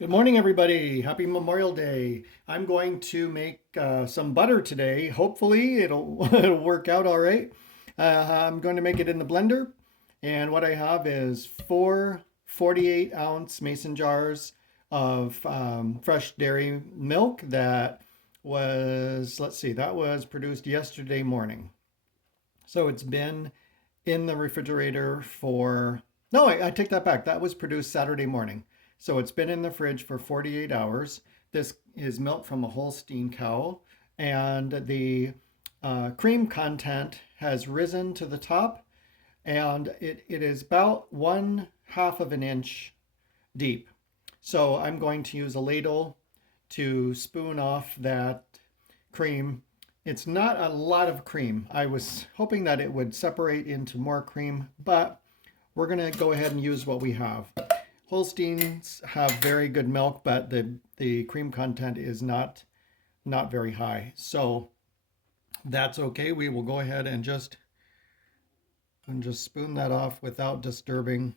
Good morning, everybody. Happy Memorial Day. I'm going to make some butter today. Hopefully, it'll it'll work out all right. I'm going to make it in the blender, and what I have is four 48-ounce mason jars of fresh dairy milk that was, let's see, that was produced yesterday morning. So it's been in the refrigerator for, no, I take that back. That was produced Saturday morning. So it's been in the fridge for 48 hours. This is milk from a Holstein cow, and the cream content has risen to the top, and it is about 1/2 of an inch deep. So I'm going to use a ladle to spoon off that cream. It's not a lot of cream. I was hoping that it would separate into more cream, but we're going to go ahead and use what we have. Holsteins have very good milk, but the cream content is not very high. So that's okay. We will go ahead and just spoon that off without disturbing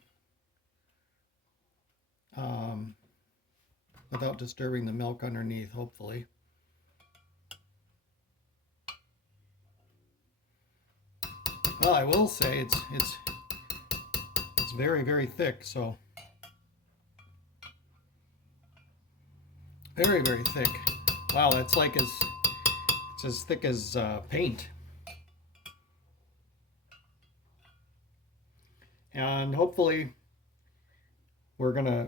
um, the milk underneath, hopefully. Well, I will say it's very, very thick, so very, very thick. Wow, that's like it's as thick as paint. And hopefully we're gonna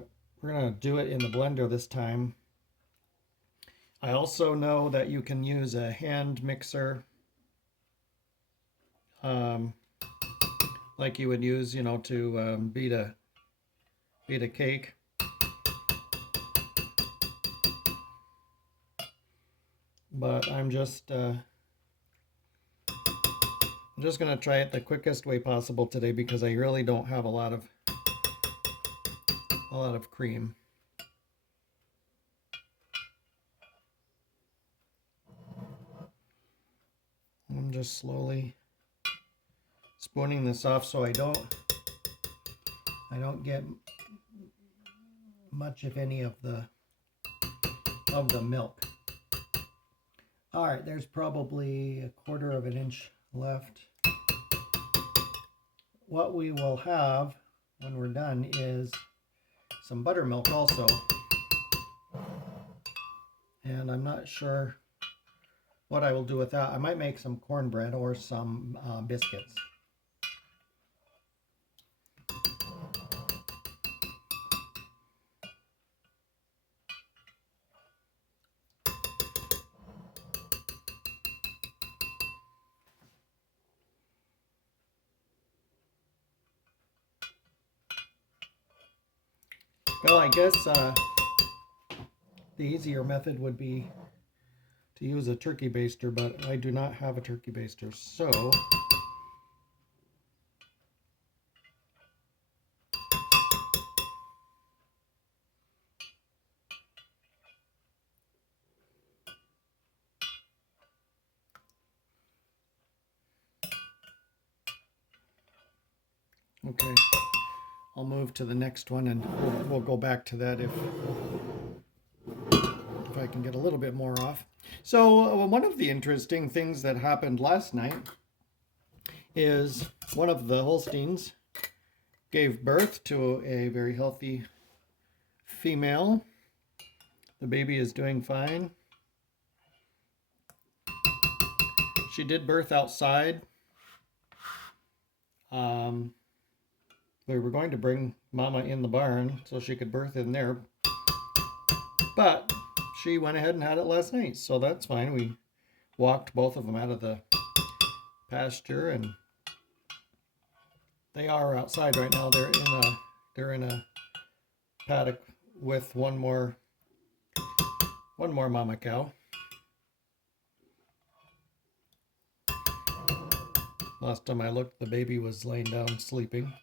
do it in the blender this time. I also know that you can use a hand mixer, um, like you would use, to beat a cake. But I'm just gonna try it the quickest way possible today because I really don't have a lot of cream. I'm just slowly spooning this off so I don't get much, if any, of the milk. All right, there's probably 1/4 of an inch left. What we will have when we're done is some buttermilk also. And I'm not sure what I will do with that. I might make some cornbread or some biscuits. Well, I guess the easier method would be to use a turkey baster, but I do not have a turkey baster, so okay. I'll move to the next one, and we'll go back to that if I can get a little bit more off. So one of the interesting things that happened last night is one of the Holsteins gave birth to a very healthy female. The baby is doing fine. She did birth outside. We were going to bring Mama in the barn so she could birth in there, but she went ahead and had it last night, so that's fine. We walked both of them out of the pasture, and they are outside right now. They're in a paddock with one more mama cow. Last time I looked, the baby was laying down sleeping.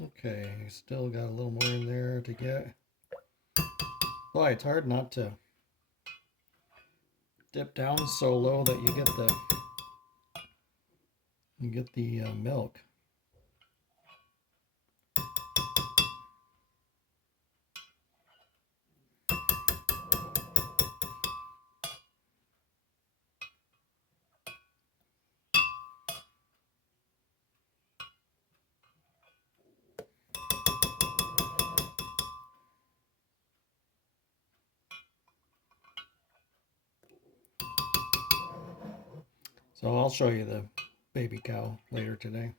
Okay, still got a little more in there to get. Boy, it's hard not to dip down so low that you get and get the milk. So I'll show you the baby cow later today.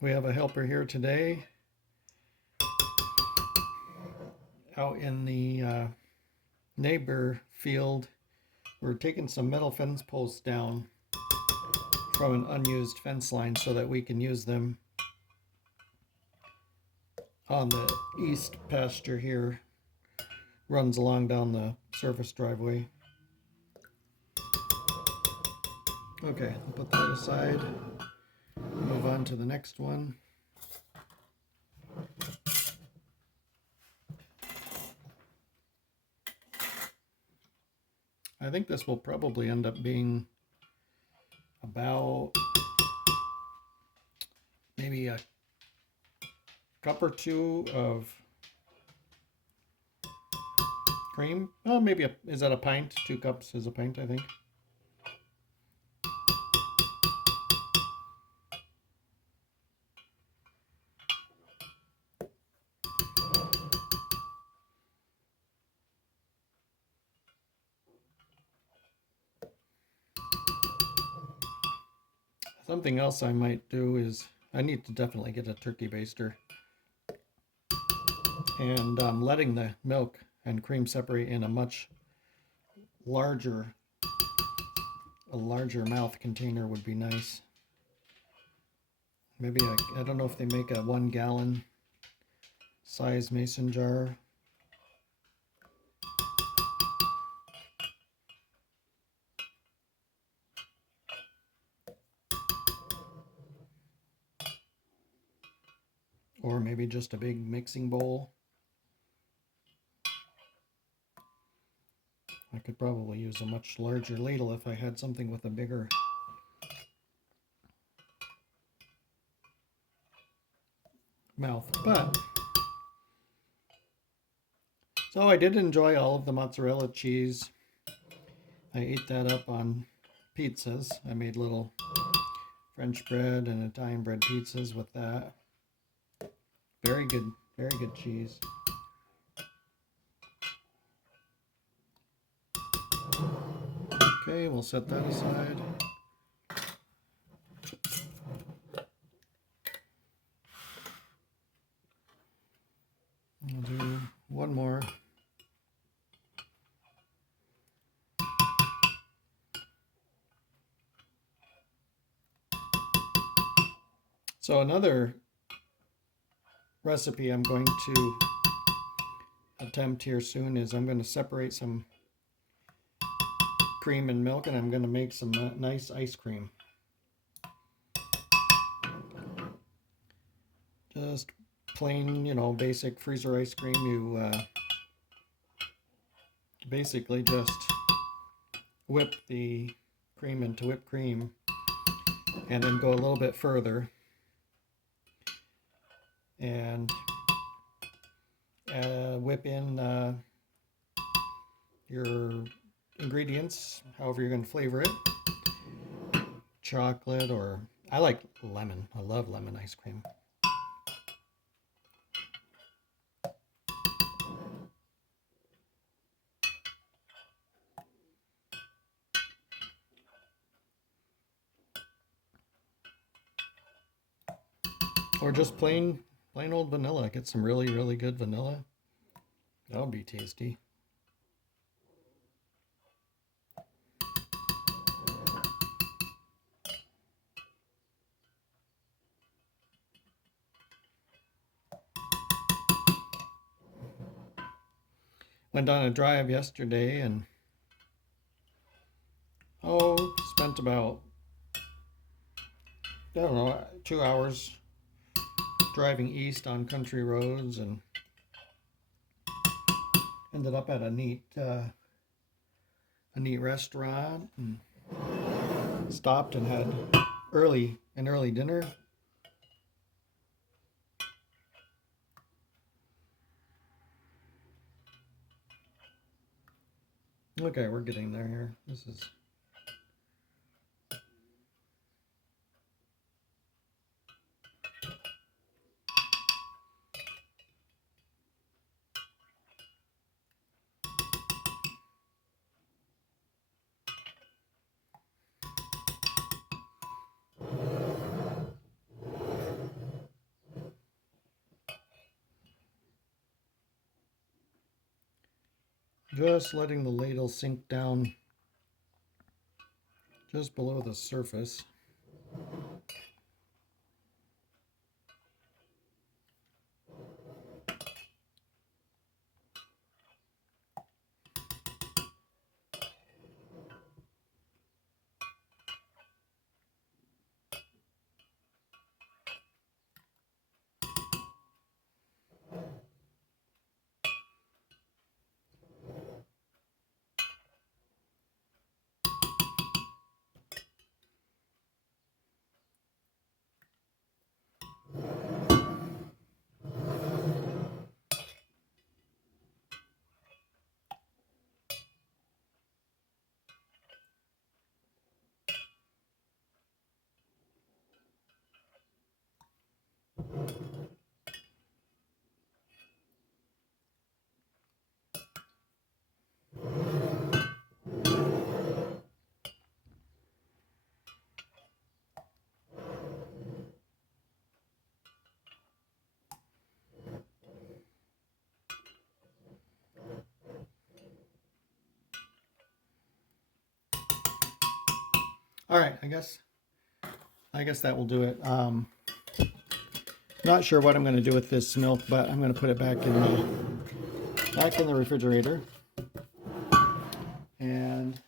We have a helper here today out in the neighbor field. We're taking some metal fence posts down from an unused fence line so that we can use them on the east pasture here. Runs along down the surface driveway. Okay, I'll put that aside. Move on to the next one. I think this will probably end up being about maybe a cup or two of cream. Oh, maybe is that a pint? 2 cups is a pint, I think. Something else I might do is I need to definitely get a turkey baster, and letting the milk and cream separate in a much larger mouth container would be nice. Maybe I don't know if they make a 1 gallon size mason jar. Or maybe just a big mixing bowl. I could probably use a much larger ladle if I had something with a bigger mouth. But so I did enjoy all of the mozzarella cheese. I ate that up on pizzas. I made little French bread and Italian bread pizzas with that. Very good cheese. Okay, we'll set that aside. I'll do one more. So another recipe I'm going to attempt here soon is I'm going to separate some cream and milk, and I'm going to make some nice ice cream. Just plain, basic freezer ice cream. You basically just whip the cream into whipped cream and then go a little bit further and whip in your ingredients, however you're going to flavor it. Chocolate, or I like lemon. I love lemon ice cream. Or just plain old vanilla. Get some really good vanilla. That would be tasty. Went on a drive yesterday and spent about, I don't know, 2 hours driving east on country roads and ended up at a neat restaurant and stopped and had an early dinner. Okay, we're getting there here. This is just letting the ladle sink down just below the surface. All right, I guess that will do it. Not sure what I'm going to do with this milk, but I'm going to put it back in the refrigerator. And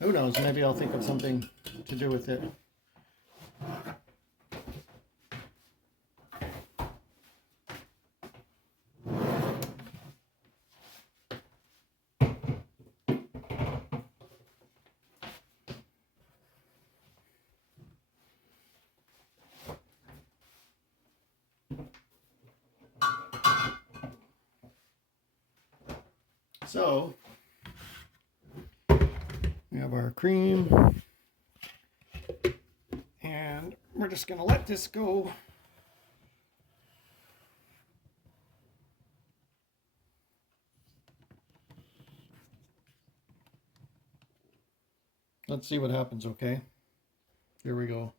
who knows, maybe I'll think of something to do with it. So we have our cream, and we're just going to let this go. Let's see what happens, okay? Here we go.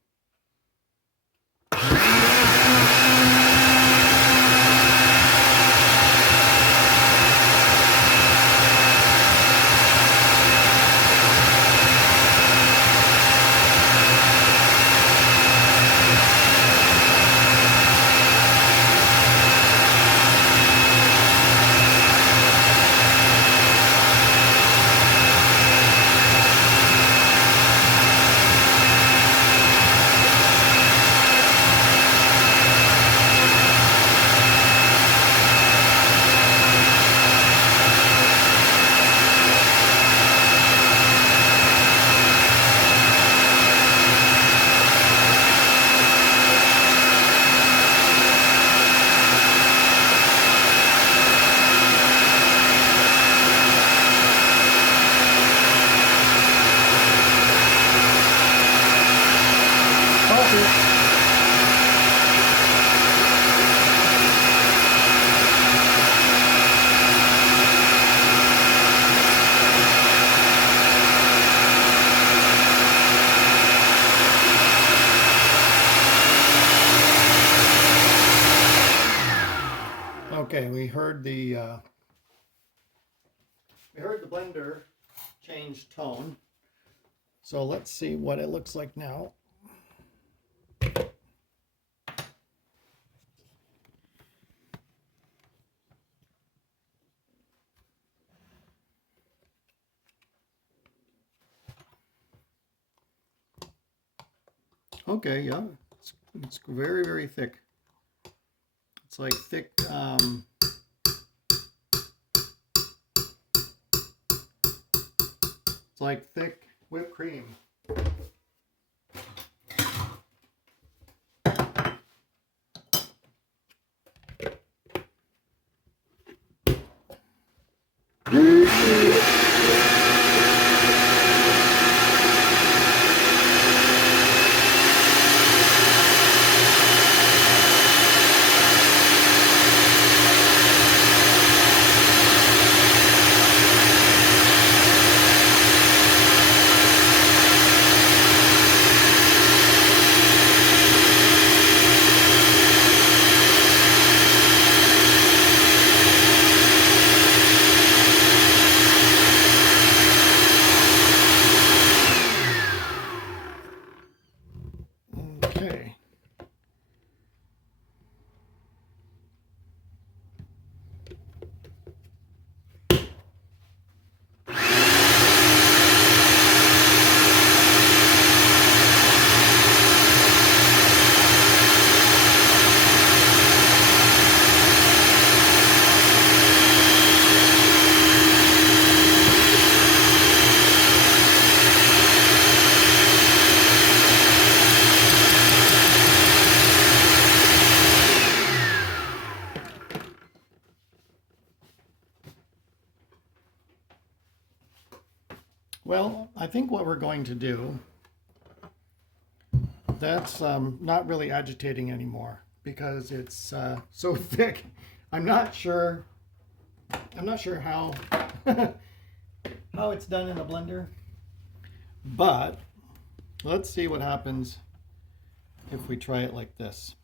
Okay, we heard the blender change tone. So let's see what it looks like now. Okay, yeah, It's very, very thick. It's like thick, it's like thick whipped cream. Okay. Well, I think what we're going to do, that's not really agitating anymore because it's so thick. I'm not sure how how it's done in a blender, but let's see what happens if we try it like this.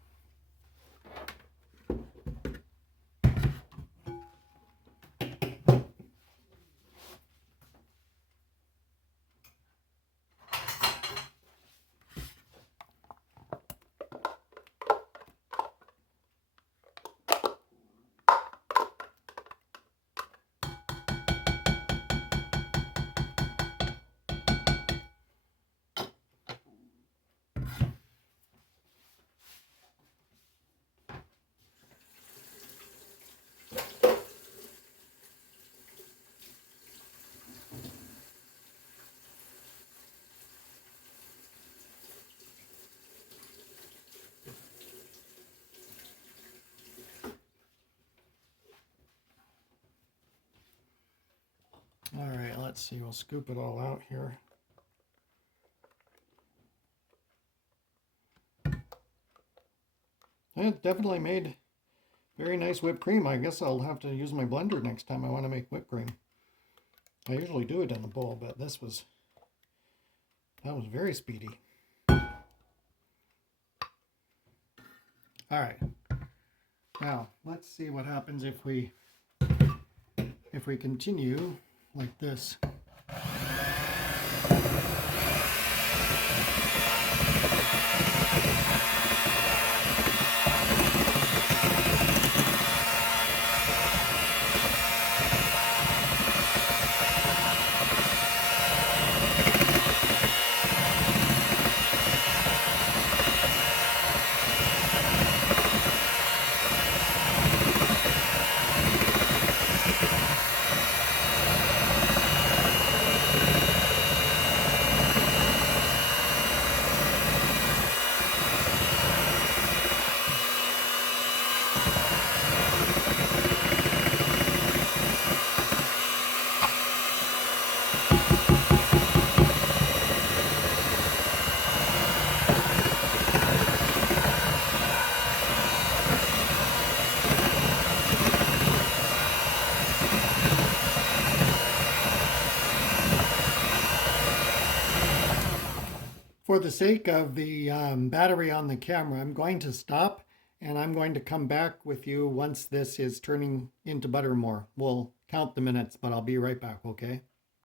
All right, let's see. We'll scoop it all out here. It definitely made very nice whipped cream. I guess I'll have to use my blender next time I want to make whipped cream. I usually do it in a bowl, but that was very speedy. All right. Now, let's see what happens if we continue like this. For the sake of the battery on the camera, I'm going to stop and I'm going to come back with you once this is turning into butter more. We'll count the minutes, but I'll be right back, okay?